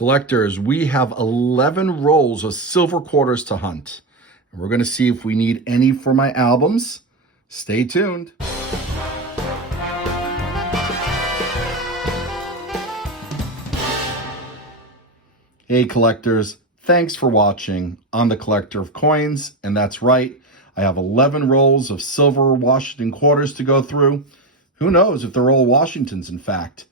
Collectors, we have 11 rolls of silver quarters to hunt. And we're going to see if we need any for my albums. Stay tuned. Hey collectors, thanks for watching. I'm the collector of coins, and that's right, I have 11 rolls of silver Washington quarters to go through. Who knows if they're all Washingtons, in fact.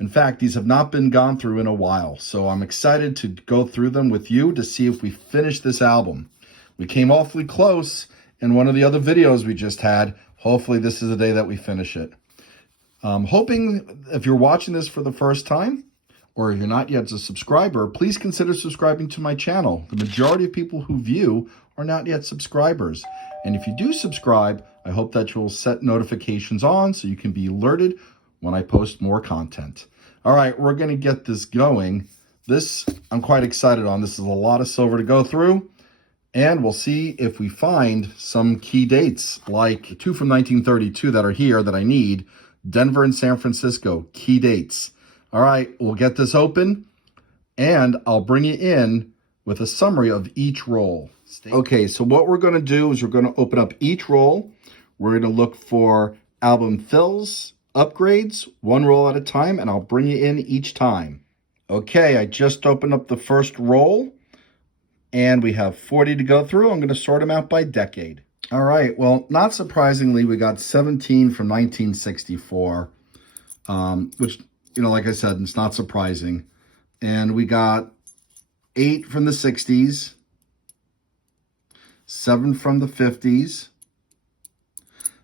In fact, these have not been gone through in a while, so I'm excited to go through them with you to see if we finish this album. We came awfully close in one of the other videos we just had. Hopefully this is the day that we finish it. I'm hoping if you're watching this for the first time, or if you're not yet a subscriber, please consider subscribing to my channel. The majority of people who view are not yet subscribers. And if you do subscribe, I hope that you'll set notifications on so you can be alerted when I post more content. All right, we're going to get this going. This I'm quite excited on. This is a lot of silver to go through. And we'll see if we find some key dates, like two from 1932 that are here that I need. Denver and San Francisco, key dates. All right, we'll get this open, and I'll bring you in with a summary of each roll. Okay, so what we're going to do is we're going to open up each roll. We're going to look for album fills, upgrades, one roll at a time, and I'll bring you in each time. Okay, I just opened up the first roll, and we have 40 to go through. I'm going to sort them out by decade. All right, well, not surprisingly, we got 17 from 1964, which, you know, like I said, it's not surprising. And we got 8 from the 60s, 7 from the 50s,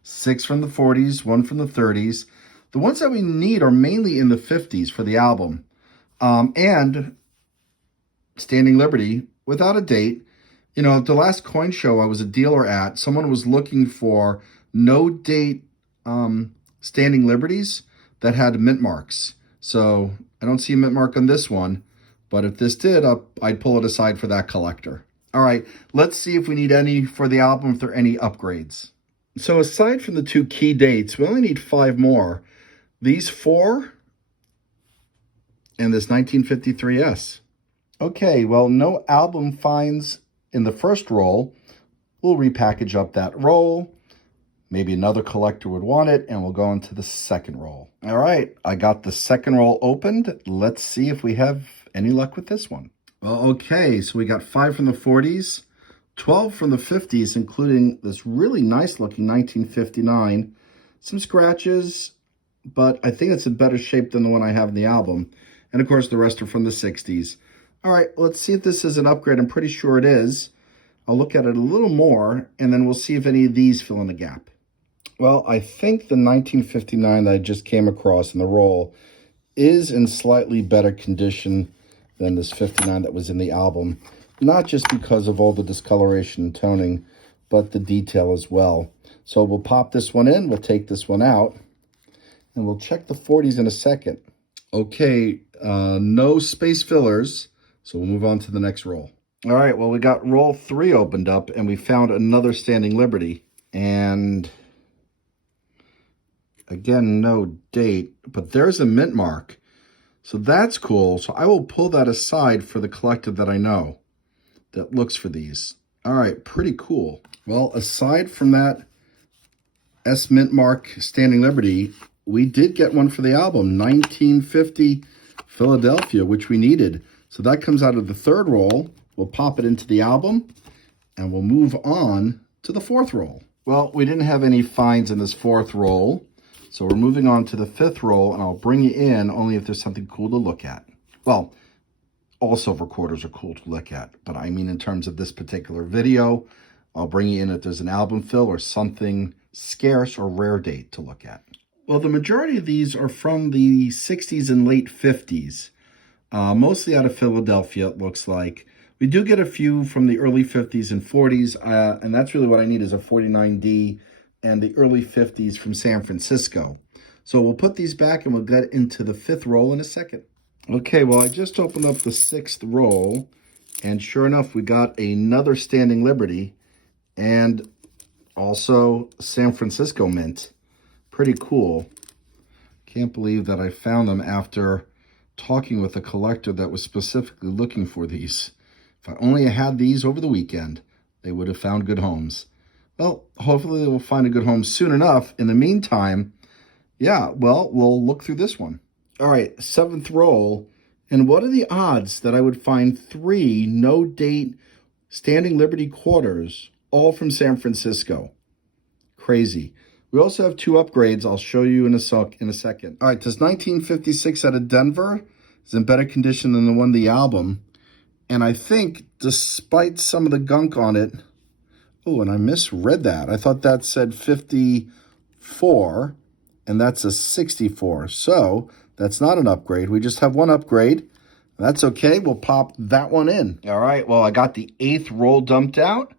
6 from the 40s, 1 from the 30s. The ones that we need are mainly in the 50s for the album. And Standing Liberty, without a date. You know, at the last coin show I was a dealer at, someone was looking for no date Standing Liberties that had mint marks. So I don't see a mint mark on this one, but if this did, I'd pull it aside for that collector. All right, let's see if we need any for the album, if there are any upgrades. So aside from the 2 key dates, we only need 5 more. These 4 and this 1953S. Okay, well, no album finds in the first roll. We'll repackage up that roll. Maybe another collector would want it, and we'll go into the second roll. All right, I got the second roll opened. Let's see if we have any luck with this one. Well, okay, so we got 5 from the 40s, 12 from the 50s, including this really nice looking 1959. Some scratches, but I think it's in better shape than the one I have in the album. And of course, the rest are from the 60s. All right, let's see if this is an upgrade. I'm pretty sure it is. I'll look at it a little more, and then we'll see if any of these fill in the gap. Well, I think the 1959 that I just came across in the roll is in slightly better condition than this 59 that was in the album. Not just because of all the discoloration and toning, but the detail as well. So we'll pop this one in, we'll take this one out, and we'll check the 40s in a second. Okay, no space fillers, so we'll move on to the next roll. All right, well, we got roll 3 opened up, and we found another Standing Liberty. And again, no date, but there's a mint mark. So that's cool. So I will pull that aside for the collector that I know that looks for these. All right, pretty cool. Well, aside from that S mint mark Standing Liberty, we did get one for the album, 1950 Philadelphia, which we needed. So that comes out of the third roll. We'll pop it into the album, and we'll move on to the fourth roll. Well, we didn't have any finds in this fourth roll, so we're moving on to the fifth roll, and I'll bring you in only if there's something cool to look at. Well, all silver quarters are cool to look at, but I mean in terms of this particular video, I'll bring you in if there's an album fill or something scarce or rare date to look at. Well, the majority of these are from the 60s and late 50s, mostly out of Philadelphia, it looks like. We do get a few from the early 50s and 40s, and that's really what I need is a 49D and the early 50s from San Francisco. So we'll put these back and we'll get into the fifth roll in a second. Okay, well, I just opened up the sixth roll, and sure enough, we got another Standing Liberty and also San Francisco mint. Pretty cool. Can't believe that I found them after talking with a collector that was specifically looking for these. If I only had these over the weekend, they would have found good homes. Well, hopefully they will find a good home soon enough. In the meantime, yeah, well, we'll look through this one. All right, 7th roll. And what are the odds that I would find 3 no-date Standing Liberty quarters, all from San Francisco? Crazy. We also have 2 upgrades I'll show you in a second. All right, this 1956 out of Denver is in better condition than the one in the album. And I think, despite some of the gunk on it, oh, and I misread that. I thought that said 54, and that's a 64. So that's not an upgrade. We just have 1 upgrade. That's okay. We'll pop that one in. All right, well, I got the 8th roll dumped out.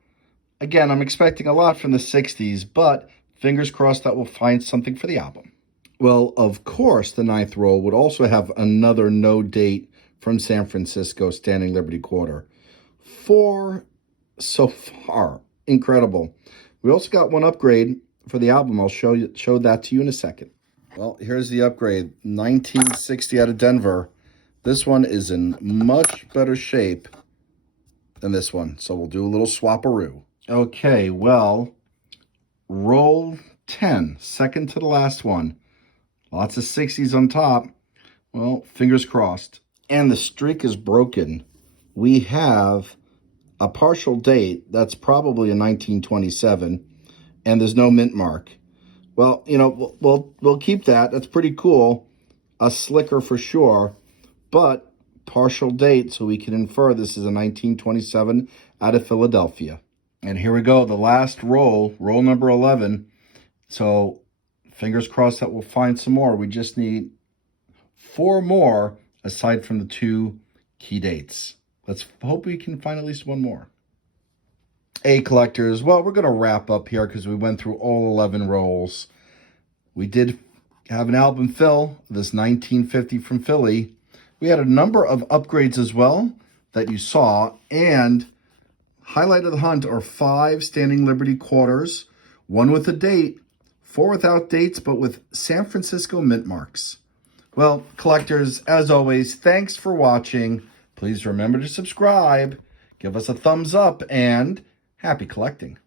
Again, I'm expecting a lot from the 60s, but fingers crossed that we'll find something for the album. Well, of course, the 9th roll would also have another no date from San Francisco Standing Liberty quarter. 4 so far. Incredible. We also got 1 upgrade for the album. I'll show that to you in a second. Well, here's the upgrade. 1960 out of Denver. This one is in much better shape than this one, so we'll do a little swap-a-roo. Okay, well, roll 10, second to the last one. Lots of 60s on top. Well, fingers crossed. And the streak is broken. We have a partial date. That's probably a 1927, and there's no mint mark. Well, you know, we'll keep that. That's pretty cool. A slicker for sure, but partial date, so we can infer this is a 1927 out of Philadelphia. And here we go, the last roll number 11. So fingers crossed that we'll find some more. We just need 4 more aside from the 2 key dates. Let's hope we can find at least 1 more. Hey, collectors. Well, we're going to wrap up here because we went through all 11 rolls. We did have an album fill, this 1950 from Philly. We had a number of upgrades as well that you saw. And highlight of the hunt are 5 Standing Liberty quarters, 1 with a date, 4 without dates, but with San Francisco mint marks. Well, collectors, as always, thanks for watching. Please remember to subscribe, give us a thumbs up, and happy collecting.